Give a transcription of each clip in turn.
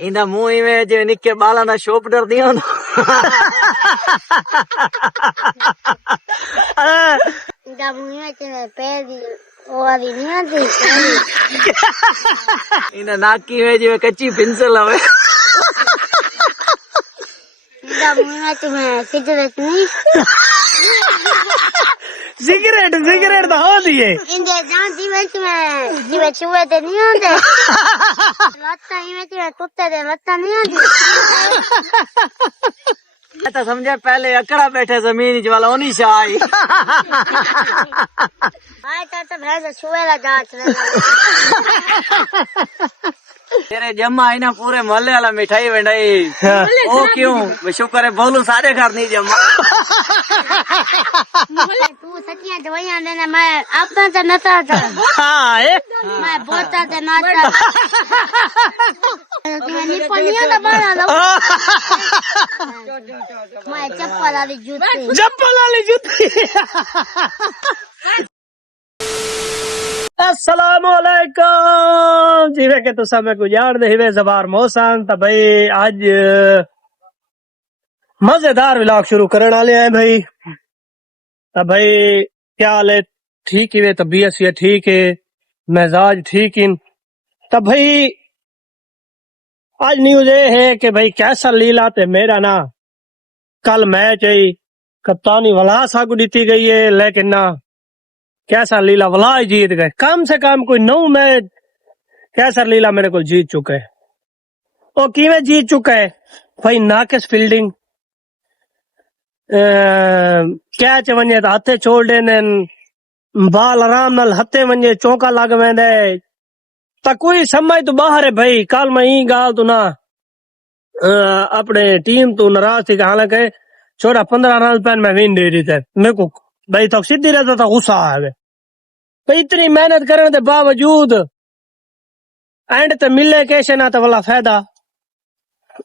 इंदा मुंह में जो निक्के बाला ना शोप डर दियो ना इंदा मुंह में जो पैर दी वाली नहीं आती इंदा नाकी में जो कच्ची पेंसिल हवे इंदा मुंह में जो सिगरेट नहीं सिगरेट तो हो दिए इंदे जान जीवे चूहे ते नहीं होंदे लत्ता में जो कुत्ते दे लत्ता नहीं आती मैं तो समझा पहले अकड़ा बैठे जमीन वाला ओनी शाही आए तो भैंस चूहे ला जांच ले तेरे जम्मा आई ना पूरे मोहल्ले वाला मिठाई वंडाई ओ क्यों शुक्र है बोलू सारे घर नहीं जम्मा तू सच्चियां दवाइयां देना मैं अपना तो नता था मैं बोलता था नाचा नहीं पनिया ना बना लो मैं चप्पल वाली जूती अस्सलामुअलैकुम जिवे के तुसा मैं को जान दे हिवे जबार मौसम तो भाई आज मजेदार व्लॉग शुरू करने वाले हैं भाई। तो भाई क्या हाल है? ठीक है, तबीयत से ठीक है, मिजाज ठीक है। तो भाई आज न्यूज ये है कि भाई कैसा लीला ते मेरा ना कल मैच है कप्तानी वला सागु दी गई है, लेकिन ना कैसा लीला वला ही जीत गए। कम से कम कोई 9 मैच कैसा लीला मेरे को जीत चुका है। और किवें जीत चुका है भाई? नाकिस फील्डिंग, कैच वने तो हथे छोड़ देने, बाल आराम नाल हथे वने चौका लग वेंदे, तो कोई समझ तो बाहर है भाई। कल मैं ई गाल तो ना अपने टीम तो नाराज थी, हालांकि छोड़ा 15 रन पे मैं विन दे रही थे। मेरे को भाई तो सीधी रहता था, गुस्सा आ गया भाई। इतनी मेहनत करने के बावजूद एंड ते मिले कैसे ना तो वाला फायदा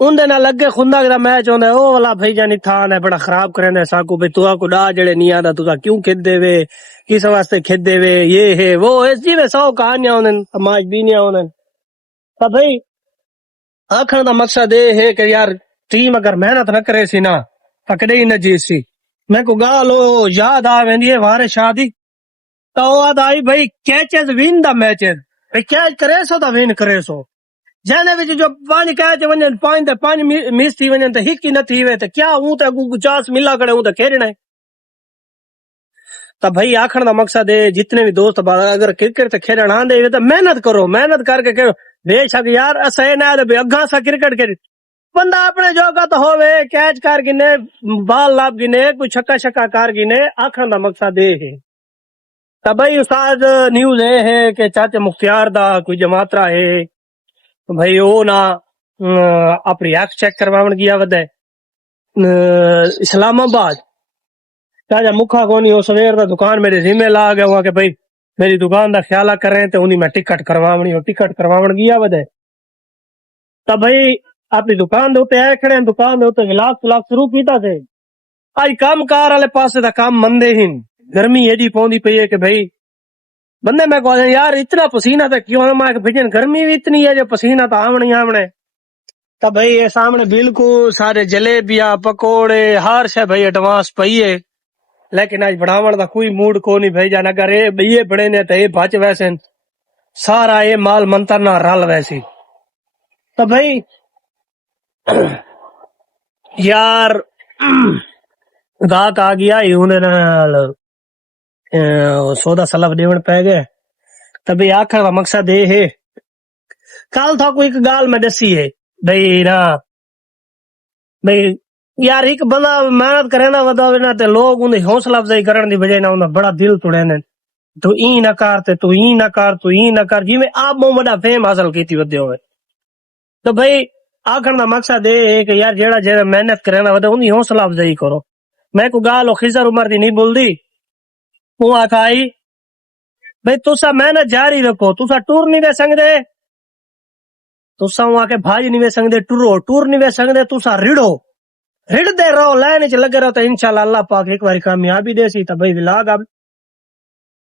उनदे ना लगे खुंदा का मैच होंदा ओ वाला भाई जानी थान है बड़ा खराब करे साकू भाई तुआ को डा जड़े नहीं आदा तुसा क्यों खेद देवे, किस वास्ते खेद देवे, ये है वो है, जी वे 100 कहानियां होंदन समाज बीनियां होंदन। तो भाई आखिर का मकसद ये है कि यार टीम अगर मेहनत न करे सी ना तो कदे ही न जीत सी। मैं को गालो याद आ वेंदी है वारे शादी तो याद आई भाई catches win the matches, catch करे सो तो विन करे सो। जाने विच जो 5 कैच वने 5 मिस थी वने तो हिक ही न थी वे तो क्या हूं तो 50 मिला करे हूं तो खेलना है। तो भाई आखिर का मकसद है जितने भी दोस्त अगर क्रिकेट ते खेलना आंदे तो मेहनत करो, मेहनत करके करो। बेशक यार असा ना अगा सा क्रिकेट खेल बंदा अपने जोगा तो होवे, कैच कर गिने, बाल लाभ गिने, कोई छक्का छक्का कर गिने, आखिर का मकसद ये है। तो भाई उस्ताद न्यूज ये है कि चाचा मुख्तियार दा कोई जमातरा है तो भाई वो ना अपनी एक्स चेक करवावन गया वदे इस्लामाबाद। चाचा मुखा कोनी हो सवेर दा दुकान मेरे जिम्मे ला गया हुआ कि भाई मेरी दुकान दा ख्याल करें तो उन्हीं मैं टिकट करवावनी हो, टिकट करवावन गया वदे। तो भाई अपनी दुकान दे उत्ते आए खड़े, दुकान दे उत्ते विलास शुरू कीता थे। आज काम कार वाले पासे दा काम मंदे ही, गर्मी एडी पौंदी पई है कि भाई बंदे मैं कहते यार इतना पसीना तो क्यों, मैं भजन गर्मी भी इतनी है जो पसीना तो आवने। तो भाई ये सामने बिल्कुल सारे जलेबिया पकोड़े हर शे भाई एडवांस पई है, लेकिन आज बनावन का कोई मूड को नहीं भाई। जान अगर ये बइये बड़े ने तो ये बच वैसे सारा ये माल मंत्र ना रल वैसी। तो भाई यार गाहक आ गया उन्हें सौदा सलाह देवन पै गए। तभी आखिर का मकसद ये है कल था कोई एक गाल में दसी है भाई ना भाई यार एक बंदा मेहनत करे ना वधावे ना ते लोग उन्हें हौसला अफजाई करने की बजाय ना उन्हें बड़ा दिल तोड़े ने, तू ई ना कर ते तू ई ना कर तू ई ना कर, जिवें आप बहुत बड़ा फेम हासिल की वधे होवे। तो भाई आखिर का मकसद ये है कि यार जेड़ा जेड़ा मेहनत करे ना वधे उन्हें हौसला अफजाई करो। मैं को गाल खिजर उमर दी नहीं बोलदी, तू आखाई भाई तुसा मेहनत जारी रखो, तुसा टूर नहीं वे सकदे, तुसा आके भाज नहीं वे सकदे, टूर नहीं वे सकदे, तुसा रिड़दे रहो, लाइन च लगे रहो तो इंशाल्लाह अल्लाह पाक एक बार कामयाबी देसी। तो भाई विलाग अब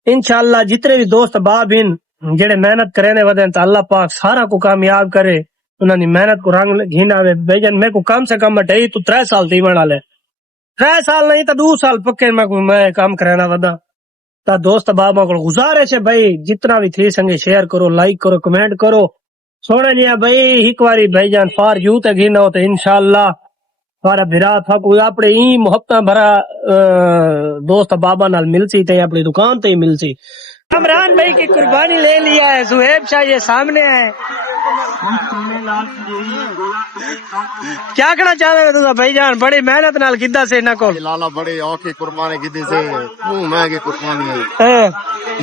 इंशाल्लाह जितने भी दोस्त बाब इन जेड़े मेहनत करे ने वदन तो अल्लाह पाक सारा को कामयाब करे। उन्होंने मेहनत को रंग घिना वे भाईजान मेरे को कम से कम 3 साल थी वण वाले 3 साल नहीं तो 2 साल पक्के मैं काम कराना वदा ता दोस्त बाबा को गुजारिश है भाई जितना भी थी संगे शेयर करो लाइक करो कमेंट करो सोने नहीं है भाई एक बारी भाईजान फार यू ते घिना हो तो इंशाल्लाह सारा भिरा था कोई अपने ई मोहब्बत भरा दोस्त बाबा नाल मिलसी ते अपनी दुकान ते ही मिलसी। इमरान भाई की कुर्बानी ले लिया है सुहेब शाह ये सामने है क्या कहना चाहते हो तुम भाईजान बड़ी मेहनत नाल किदा से ना को लाला बड़े औखी कुर्बानी की से मुंह महंगी कुर्बानी है हाँ।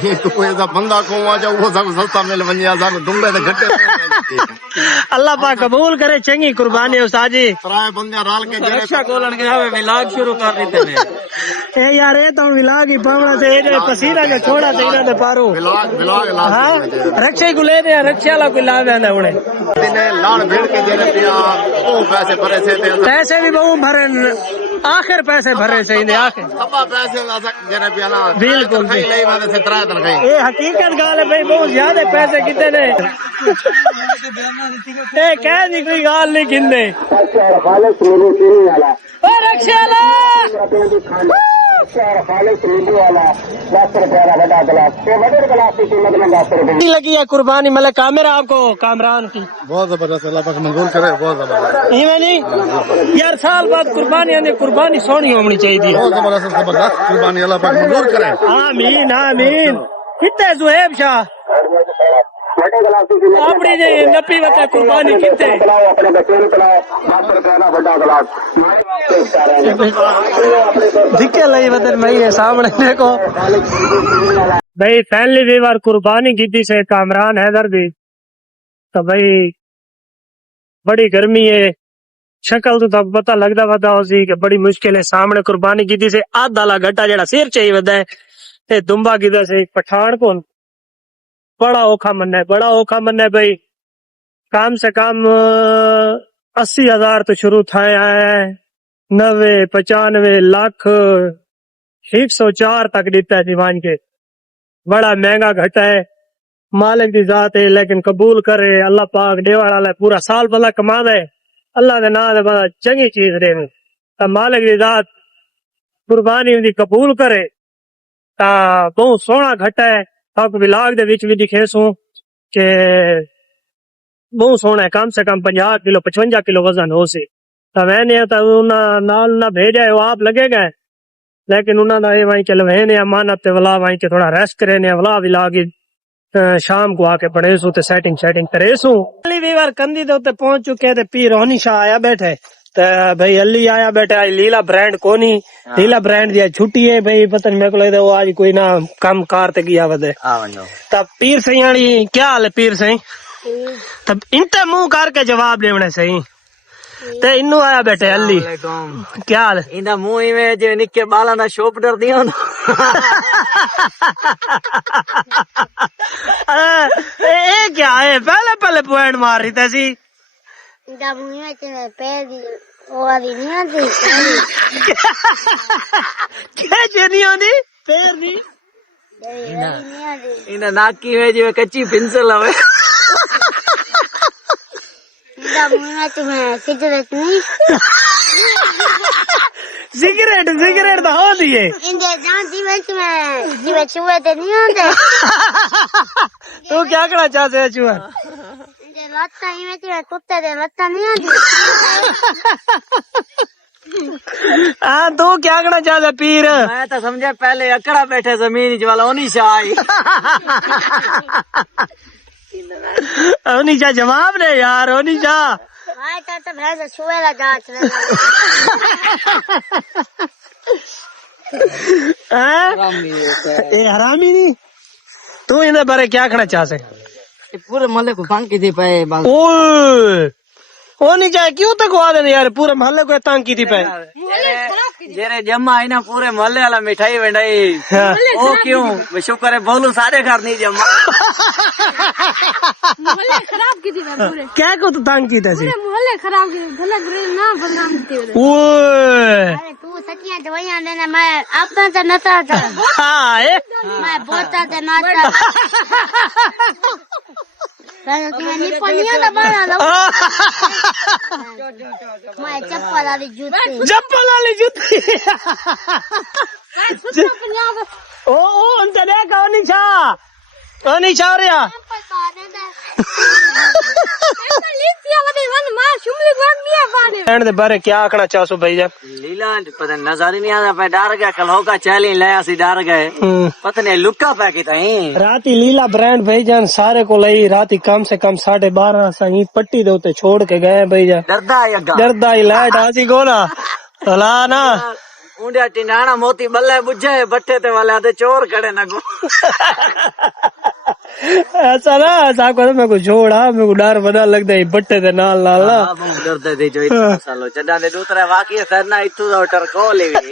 ये तो कोई ऐसा बंदा को आ जाओ वो सब सस्ता मिल बन जा सब दुंबे ते घटे अल्लाह पाक कबूल करे चंगी कुर्बानी उस्ताद जी त्राय बंदे राल के जरे रक्षा खोलन के आवे मिलाग शुरू कर देते ने ए यार ये तो विलाग ही पावड़ा से ये पसीना जो छोड़ा से इना दे पारो बिलाग बिलाग हाँ लाल रक्षा को ले दे रक्षा ला कोई लावे ना उड़े ने लाल भेड़ के जरे पिया ओ पैसे भरे से ते पैसे भी बहु भरन आखिर पैसे भरे से इने आखिर सबा पैसे ला सक जरे पिया ना बिल्कुल खाई ले माने से त्राय तन खाई ये हकीकत गाल है भाई बहुत ज्यादा पैसे कितने ने ए कह दी कोई गाल नहीं गिनदे ओ रक्षाला लगी है कुर्बानी मतलब कामेरा आपको कामरान की बहुत जबरदस्त अल्लाह पाक मंजूर करे बहुत जबरदस्त नहीं यार साल बाद कुर्बानी आने कुर्बानी सोनी होनी चाहिए बहुत जबरदस्त जबरदस्त कुर्बानी अल्लाह पाक मंजूर करे आमीन आमीन कितने सुहेब शाह अपनी नपी बता कुर्बानी कितने दिखे लई बदन मई है सामने देखो भाई पहली भी बार कुर्बानी की से कामरान हैदर भी तो भाई बड़ी गर्मी है शक्ल तो तब पता लगता पता उसी कि बड़ी मुश्किल है सामने कुर्बानी की से आधा ला घटा जड़ा सिर चाहिए वदा है दुम्बा की से पठान को बड़ा औखा मन है भाई कम से कम 80,000 तो शुरू था 90 95 लाख 104 तक देता है दीवान के बड़ा महंगा घटा है मालिक की जात है लेकिन कबूल करे अल्लाह पाक देवाल वाला पूरा साल भला कमा दे अल्लाह के नाम दे बड़ा चंगी चीज दे मालिक की जात कुर्बानी उनकी कबूल करे ता बहुत सोहना घटा है तक विलाग दे विच भी दिखे सो के बहुत सोहना है कम से कम 50 किलो 55 किलो वजन हो से तो मैंने नाल ना भेजा है वो आप लगेगा लेकिन उन्होंने ये वहीं चल वह ने अमानत ते वला वहीं के थोड़ा रेस्ट करे ने वला विलाग शाम को आके पड़े सो ते सेटिंग करे सो पहली बार कंदी दे उत्ते पहुंच चुके थे पी रोहनी शाह आया बैठे तो भाई अली आया बैठा लीला ब्रांड कोनी लीला ब्रांड दी छुट्टी है भाई पता नहीं मेरे को लगता वो आज कोई ना कम कार ते गया वदे तब पीर सही क्या हाल है पीर सही तब इनते मुंह करके जवाब देवने सही ते इन्नू आया बैठे अली क्या हाल इंदा मुंह ही में जो निक्के बाला दा शोप डर दियो ए क्या है पहले पॉइंट मार रही थी इनका मुंह में तेरे पैर दी वो वाली नहीं आती क्या नहीं आती पैर नहीं नहीं आती इंदा नाक की है जो कच्ची पेंसिल हवे इनका मुंह में तुम्हें सिगरेट नहीं सिगरेट तो हो दिए इनके जानती में तुम्हें छुए तो नहीं होते तू क्या करना चाहते है चुहा लत्ता ही में तुम्हें कुत्ते दे लत्ता नहीं आती हाँ तू क्या करना चाहता पीर मैं तो समझा पहले अकड़ा बैठे जमीन वाला ओनिशा आई ओनिशा जवाब दे यार ओनिशा भाई तो भैंस छुए ला जांच ए हरामी नहीं तू इन्हें बारे क्या कहना चाहते पूरे मोहल्ले को तंग की थी पे ओ नहीं चाहे क्यों तक हुआ देने यार पूरे मोहल्ले को तंग की थी पे जेरे जम्मा आई ना पूरे मोहल्ले वाला मिठाई वंडाई ओ क्यों शुक्र है बोलू सारे घर नहीं जम्मा मोहल्ले खराब की थी पूरे क्या को तो तंग की थी मोहल्ले खराब की भले बुरे ना बदनाम थी अरे तू सच्चियां दवाइयां देना मैं अपना तो नता था हाँ मैं बोलता था नाचा तुम्हें निपल नहीं आता बना लो मैं चप्पल वाली जूती चप्पल वाली जूती ओ अंत देखा अनिशा रहा एंड दे बारे क्या आखना चाहो भाई जान लीला पता नजर ही नहीं आता पे डर गया कल होगा चैलेंज लाया सी डर गए पता नहीं लुक्का पै की तई राती लीला ब्रांड भाई जान सारे को लई राती कम से कम 12:30 सही पट्टी दे उते छोड़ के गए भाई जान डरदा ही लाइट आसी को ना हला ना मुंडिया टिंडाना मोती बल्ले बुझे बट्टे ते वाले आते चोर खड़े ना को ऐसा ना ऐसा को मैं को छोड़ा मेरे को डर बड़ा लगता है बट्टे दे नाल नाल ना डरते थे जो इतना सालो चढ़ा दे दूसरा वाकई सरना इतु डॉक्टर को लेवी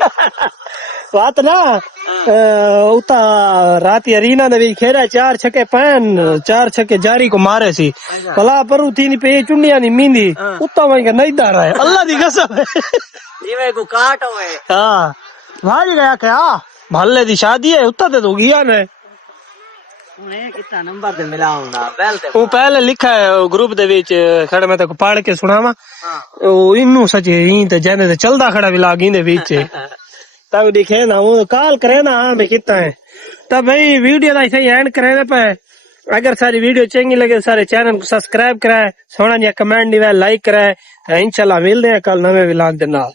बात ना उता राती अरीना ने भी खेरा 4 छक्के पैन 4 छक्के जारी को मारे सी भला पर थी पे चुंडिया नी मींदी उता वही का नहीं दारा है अल्लाह दी कसम है जीवे को काट होए हां भाई गया क्या भल्ले दी शादी है उता ते तो गया ने उन्हें कितना नंबर ते मिला हुंदा वो पहले लिखा है ग्रुप दे विच खड़े मैं तो पढ़ के सुनावा ओ इन्नू सच ई ते जाने ते चलदा खड़ा भी लाग इंदे विच तब दिखे ना वो कॉल करे ना मैं कितना है तब भाई वीडियो का ऐसे एंड करे पे अगर सारी वीडियो चंगी लगे सारे चैनल को सब्सक्राइब कराए सोना जी कमेंट दिवा लाइक कराए इंशाल्लाह मिलते हैं कल नवे व्लॉग दे नाल।